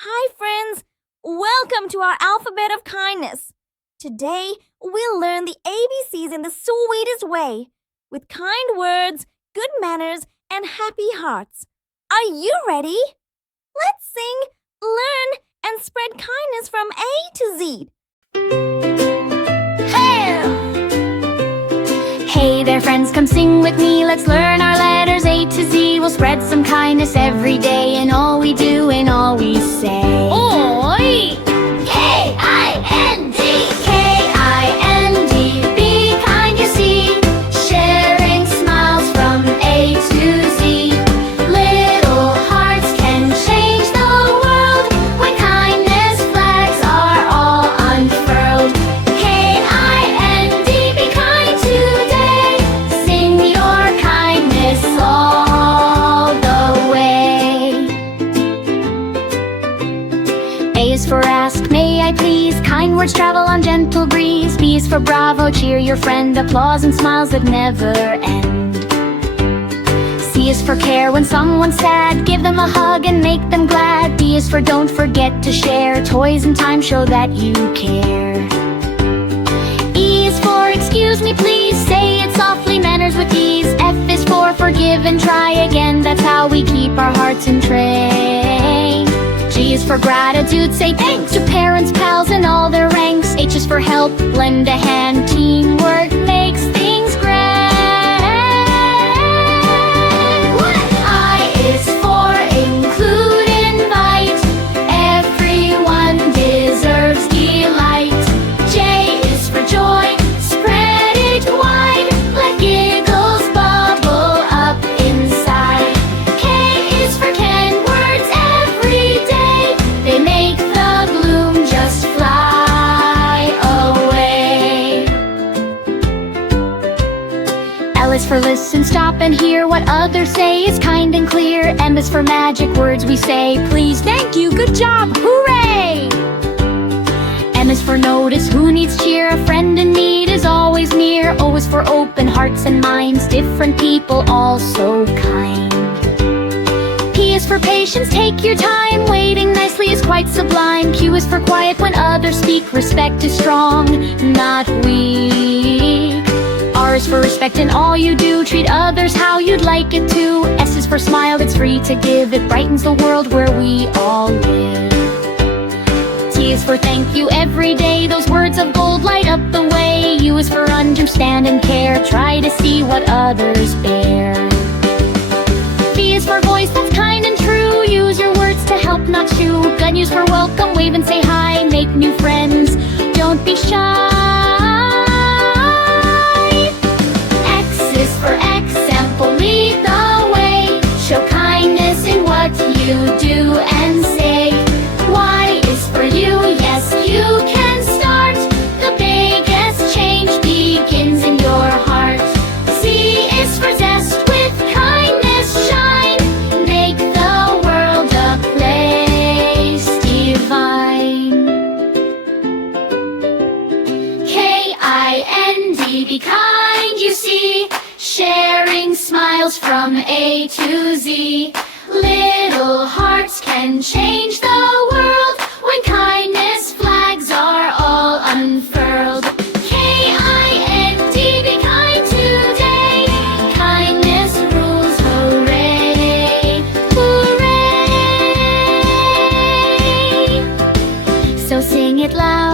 Hi friends, welcome to our alphabet of kindness. Today, we'll learn the ABCs in the sweetest way, with kind words, good manners, and happy hearts. Are you ready? Let's sing, learn, and spread kindness from A to Z. Hey there friends, come sing with me. Let's learn our letters A to Z. We'll spread some kindness every day in all we do and all we say. Oi! K-I-N-D, K-I-N-D, be kind, you see. Sharing smiles from A to Z. Little hearts can change the world when kindness flags are all unfurled. K-I-N-D, be kind today. Sing your kindness all the way. A is for ask, may I please? Kind words travel on gentle breeze. B is for bravo, cheer your friend. Applause and smiles that never end. C is for care, when someone's sad, give them a hug and make them glad. D is for don't forget to share. Toys and time show that you care. E is for excuse me please, say it softly, manners with ease. F is for forgive and try again, that's how we keep our hearts in train. G is for gratitude, say thanks to parents, pals, and all their ranks. H is for help, lend a hand, teamwork makes things great. I is for include, invite, everyone deserves delight. J is for joy, spread it wide, let giggles bubble up inside. K is for Ken, words every day, they make the bloom just fly away. L is for listen, stop and hear what others say is kind and clear. M is for magic words we say, please, thank you, good job, hooray! N is for notice who needs cheer, a friend in need is always near. O is for open hearts and minds, different people all so kind. P is for patience, take your time, waiting nicely is quite sublime. Q is for quiet, when others speak, respect is strong, not weak. R is for respect in all you do, treat others how you'd like it to. S is for smile, it's free to give, it brightens the world where we all live. T is for thank you every day, those words of gold light up the way. U is for understand and care, try to see what others bear. V is for voice that's kind and true, use your words to help not chew. Gun use for welcome, wave and say hi, make new friends, don't be shy. X is for example, lead the way, show kindness in what you do and say. Y is for you, yes you can start, the biggest change begins in your heart. Z is for zest, with kindness shine, make the world a place divine. K-I-N-D, be kind, you see, sharing smiles from A to Z. Little hearts can change the world when kindness flags are all unfurled. K-I-N-D, be kind today, kindness rules, hooray, hooray. So sing it loud.